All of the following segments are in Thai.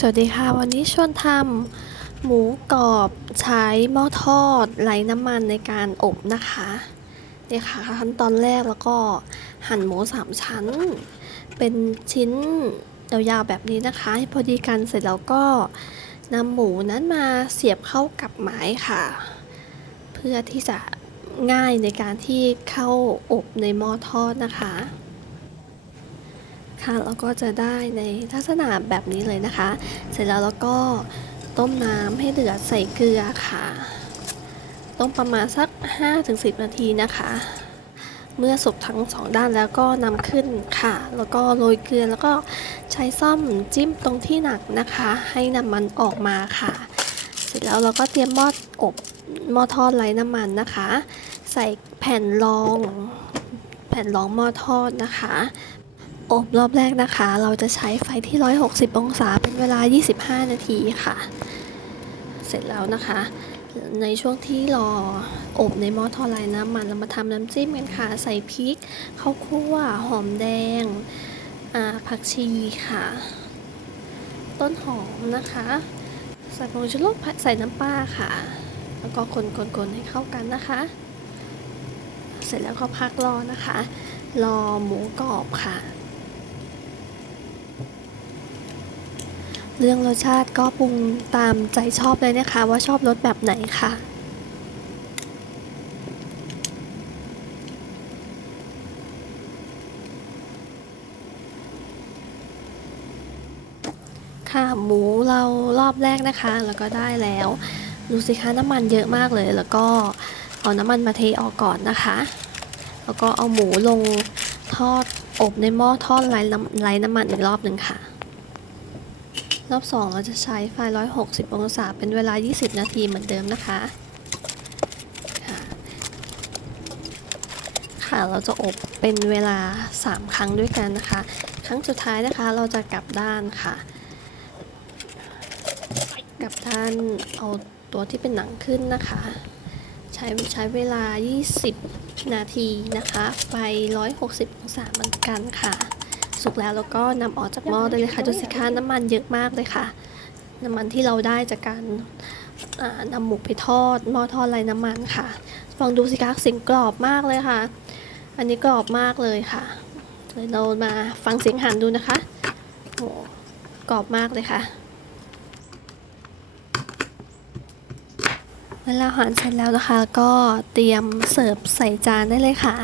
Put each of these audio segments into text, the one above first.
สวัสดีค่ะ วันนี้ชวนทำหมูกรอบใช้หม้อทอดไร้น้ำมันในการอบนะคะนี่ค่ะขั้นตอนแรกแล้วก็หั่นหมูสามชั้น เป็นชิ้นยาวๆแบบนี้นะคะ ให้พอดีกันเสร็จแล้วก็นำหมูนั้นมาเสียบเข้ากับไม้ค่ะ เพื่อที่จะง่ายในการที่เข้าอบในหม้อทอดนะคะ ค่ะแล้วก็จะได้ในลักษณะแบบนี้เลยนะคะ เสร็จแล้วเราก็ต้มน้ำให้เดือดใส่เกลือค่ะ ต้มประมาณสัก 5-10 นาทีนะคะ เมื่อสุกทั้งสองด้านแล้วก็นำขึ้นค่ะ แล้วก็โรยเกลือแล้วก็ใช้ซ่อมจิ้มตรงที่หนักนะคะ ให้น้ำมันออกมาค่ะ เสร็จแล้วเราก็เตรียมหม้ออบหม้อทอดไร้น้ำมันนะคะ ใส่แผ่นรอง แผ่นรองหม้อทอดนะคะ อบรอบแรกนะคะ เราจะใช้ไฟที่ 160 องศาเป็นเวลา 25 นาทีค่ะ เสร็จแล้วนะคะ ในช่วงที่รออบในหม้อทอดไร้น้ำมันเรามาทำน้ำจิ้มกันค่ะ ใส่พริกข้าวคั่ว หอมแดงผักชีค่ะ ต้นหอมนะคะ ใส่ผงชูรสใส่น้ำปลาค่ะ แล้วก็คนๆๆให้เข้ากันนะคะ เสร็จแล้วก็พักรอนะคะ รอหมูกรอบค่ะ เรื่องรสชาติก็ปรุงตามใจชอบเลยนะคะ ว่าชอบรสแบบไหนค่ะ ค่ะหมูเรารอบแรกนะคะ แล้วก็ได้แล้ว ดูสิคะน้ำมันเยอะมากเลย แล้วก็เอาน้ำมันมาเทออกก่อนนะคะ แล้วก็เอาหมูลงทอดอบในหม้อทอดไร้น้ำไร้น้ำมันอีกรอบหนึ่งค่ะ รอบ 2 เราจะใช้ไฟ 160 องศา เป็นเวลา 20 นาทีเหมือนเดิมนะคะค่ะค่ะเราจะอบเป็นเวลา 3 ครั้งด้วยกันนะคะ ครั้งสุดท้ายนะคะเราจะกลับด้านค่ะ กลับด้านเอาตัวที่เป็นหนังขึ้นนะคะ ใช้ใช้เวลา 20 นาทีนะคะ ไฟ 160 องศาเหมือนกันค่ะ สุกแล้วแล้วก็นำออกจากหม้อได้เลยค่ะดูสิคะน้ำมันเยอะมากเลยค่ะ น้ำมันที่เราได้จากการอ่านำหมูไปทอดหม้อทอดไร้น้ำมันค่ะลองดูสิคะเสียงกรอบมากเลยค่ะ อันนี้กรอบมากเลยค่ะเดี๋ยเรามาฟังเสียงหั่นดูนะคะโอ้กรอบมากเลยค่ะเวลาหั่นเสร็จแล้วนะคะ ก็เตรียมเสิร์ฟใส่จานได้เลยค่ะ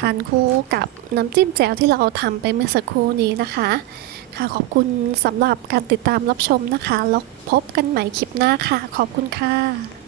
ทานคู่กับน้ำจิ้มแจ่วที่เราทำไปเมื่อสักครู่นี้นะคะ ค่ะขอบคุณสำหรับการติดตามรับชมนะคะ แล้วพบกันใหม่คลิปหน้าค่ะ ขอบคุณค่ะ